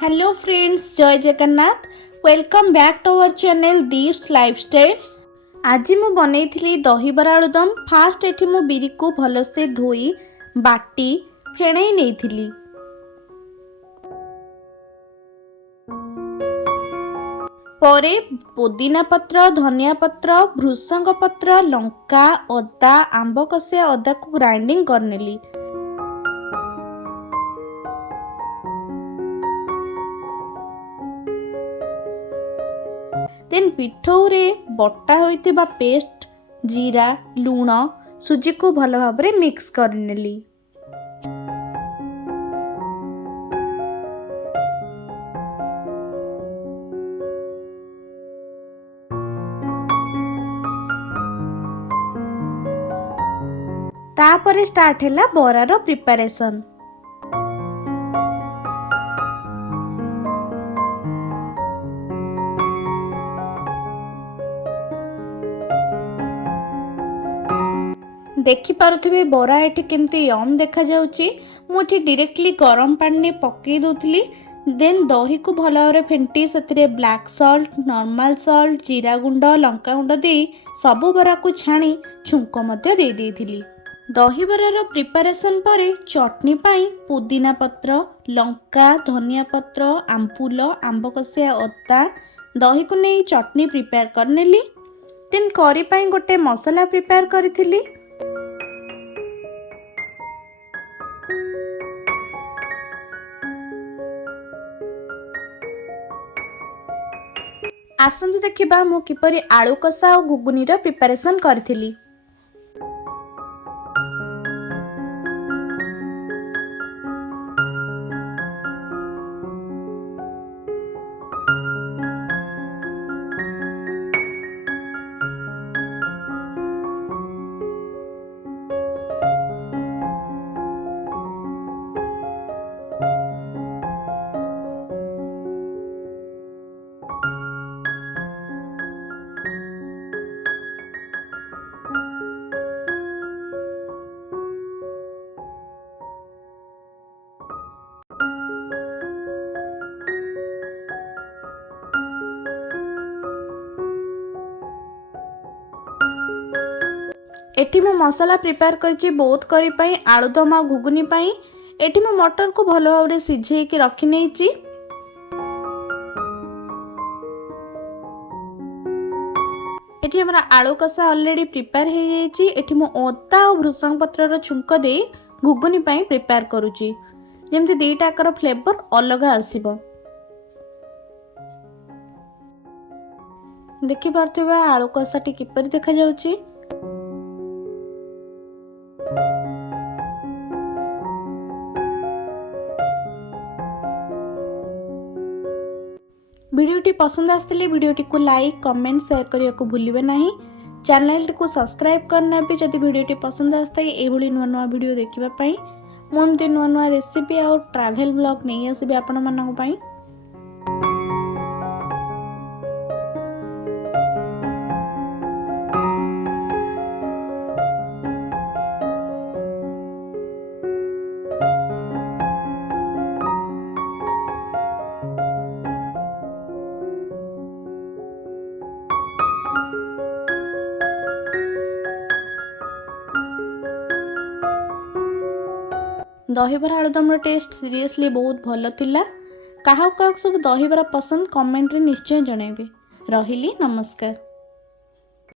Hello friends, जय Jagannath. Welcome back to our channel Deeps lifestyle. आज मु बनई दहीबरा आलुदम। फास्ट एठी मु बिरी को भलसे धोई बाटी फेणई नहीं। परे पुदीना पत्र, धनिया पत्र, भृषंग पत्र, लंका, अदा, आंब कसिया अदा को ग्राइंडिंग करनेली। देन पिठौरे बटा होइतिबा पेस्ट, जीरा, लूण, सुजी को भल भाबरे मिक्स करनेली। तापरे स्टार्ट हैला बरार प्रिपरेशन। देखि पारुथिबे बरा एठी केमती यम देखा जाउची। मुठी डायरेक्टली गरम पानी पकई दोथली। देन दही को भल भाव फेंटी से ब्लैक सॉल्ट, नॉर्मल सॉल्ट, जीरा गुंड, लंका गुंड दे सबु बरा को छाणी छुंक मध्य दे देथिली। दही बरार प्रिपरेशन परे चटनी पाई पुदीना पत्र, लंका, धनिया पत्र, आंबुल, आंब कसिया अदा, दही को नहीं चटनी प्रिपेयर करनेली। देन करी पाई गोटे मसला प्रिपेयर करिथिली। आसंतु देखिबा मु किपरि आलू कषा और घुगुनीर प्रिपरेशन करथिली। एठी मु मसला प्रिपेयर करछि बहुत करी पई आलूदम आ घुगुनी पई। एठी मु मटर को भलो भाव रे सिझेई कि रखि नेछि। एठी हमरा आलू कषा ऑलरेडी प्रिपेयर हे जाइछि। एठी मु अदा और भृषंग पत्र रो छुंक दे घुगुनी पई प्रिपेयर करूछि, जेमति दुईटा आकर फ्लेवर अलग आसीबो। देखि पारथिबा आलू कषाटी किपरि देखा जाउछि। वीडियोटी पसंद आसले वीडियोटी को लाइक, कमेंट, शेयर करने को भूलिए नहीं। चैनल को सब्सक्राइब करना भी जब वीडियोटी पसंद आसता है। ये नुआ नुआ वीडियो देखापी मुझे नुआ नुआ रेसिपी और ट्रैवल ब्लॉग नहीं आसबि आपण मानक पई। दहीबरा आलुदम टेस्ट सीरियसली बहुत भल थिला। काहा सब दहीबरा पसंद कमेंट रे निश्चय जणाइबे। रहिली, नमस्कार।